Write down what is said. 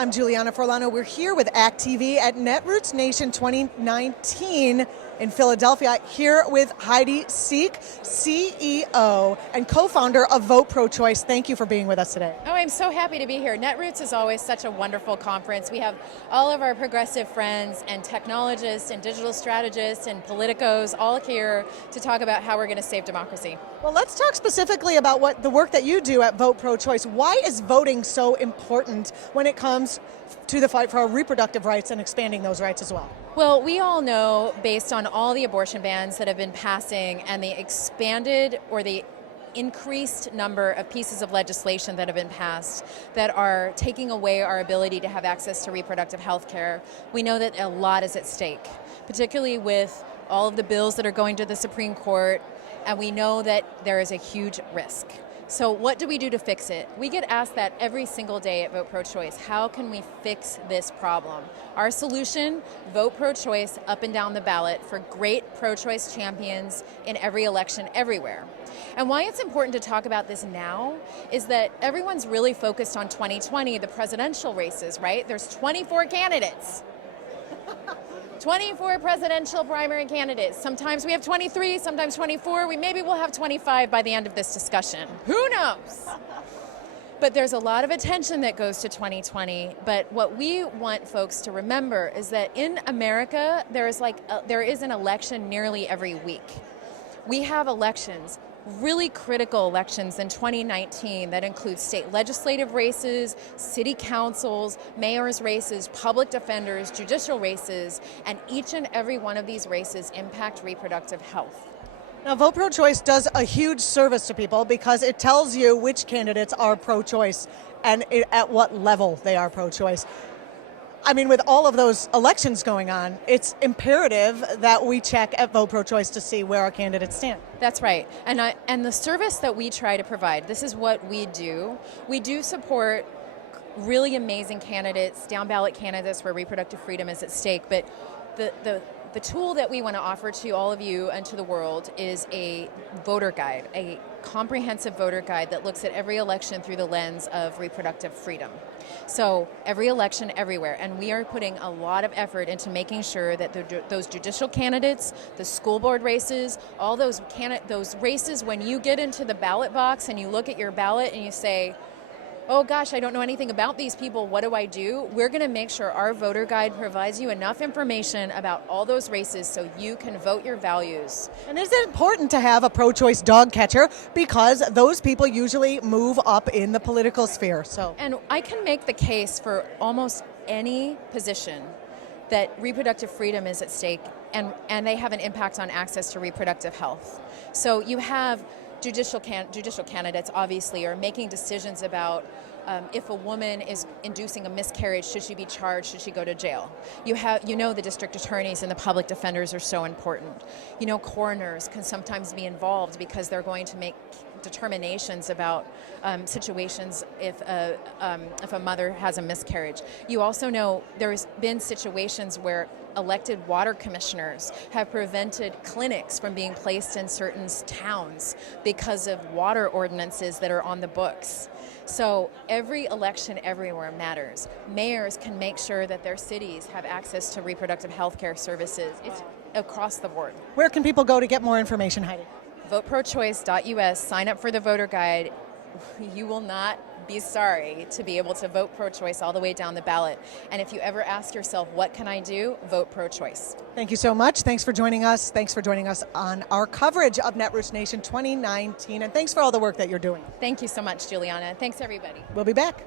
I'm Julianna Forlano. We're here with act.tv at Netroots Nation 2019 in Philadelphia, here with Heidi Sieck, CEO and co-founder of VoteProChoice. Thank you for being with us today. Oh, I'm so happy to be here. Netroots is always such a wonderful conference. We have all of our progressive friends and technologists and digital strategists and politicos all here to talk about how we're going to save democracy. Well, let's talk specifically about what the work that you do at VoteProChoice. Why is voting so important when it comes to the fight for reproductive rights and expanding those rights as well? Well, we all know, based on all the abortion bans that have been passing and the expanded or the increased number of pieces of legislation that have been passed that are taking away our ability to have access to reproductive health care, we know that a lot is at stake, particularly with all of the bills that are going to the Supreme Court, and we know that there is a huge risk. So what do we do to fix it? We get asked that every single day at VoteProChoice. How can we fix this problem? Our solution, VoteProChoice up and down the ballot for great pro-choice champions in every election everywhere. And why it's important to talk about this now is that everyone's really focused on 2020, the presidential races, right? There's 24 candidates. 24 presidential primary candidates. Sometimes we have 23, sometimes 24. Maybe we'll have 25 by the end of this discussion. Who knows? But there's a lot of attention that goes to 2020. But what we want folks to remember is that in America, there is an election nearly every week. We have elections, really critical elections in 2019 that include state legislative races, city councils, mayor's races, public defenders, judicial races, and each and every one of these races impact reproductive health. Now, VoteProChoice does a huge service to people because it tells you which candidates are pro-choice and at what level they are pro-choice. I mean, with all of those elections going on, it's imperative that we check at VoteProChoice to see where our candidates stand. That's right. And the service that we try to provide, this is what we do. We do support really amazing candidates, down ballot candidates where reproductive freedom is at stake, but the tool that we want to offer to all of you and to the world is a voter guide, a comprehensive voter guide that looks at every election through the lens of reproductive freedom. So every election everywhere, and we are putting a lot of effort into making sure that those judicial candidates, the school board races, all those races, when you get into the ballot box and you look at your ballot and you say, oh gosh, I don't know anything about these people, what do I do? We're going to make sure our voter guide provides you enough information about all those races so you can vote your values. And is it important to have a pro-choice dog catcher because those people usually move up in the political sphere? And I can make the case for almost any position that reproductive freedom is at stake and they have an impact on access to reproductive health. So you have judicial candidates obviously are making decisions about if a woman is inducing a miscarriage, should she be charged, should she go to jail? You know the district attorneys and the public defenders are so important. You know, coroners can sometimes be involved because they're going to make determinations about situations if a mother has a miscarriage. You also know there's been situations where elected water commissioners have prevented clinics from being placed in certain towns because of water ordinances that are on the books. So every election everywhere matters. Mayors can make sure that their cities have access to reproductive health care services. It's across the board. Where can people go to get more information, Heidi? VoteProChoice.us, sign up for the voter guide. You will not be sorry to be able to vote pro-choice all the way down the ballot. And if you ever ask yourself, what can I do? Vote pro-choice. Thank you so much. Thanks for joining us. Thanks for joining us on our coverage of Netroots Nation 2019. And thanks for all the work that you're doing. Thank you so much, Juliana. Thanks, everybody. We'll be back.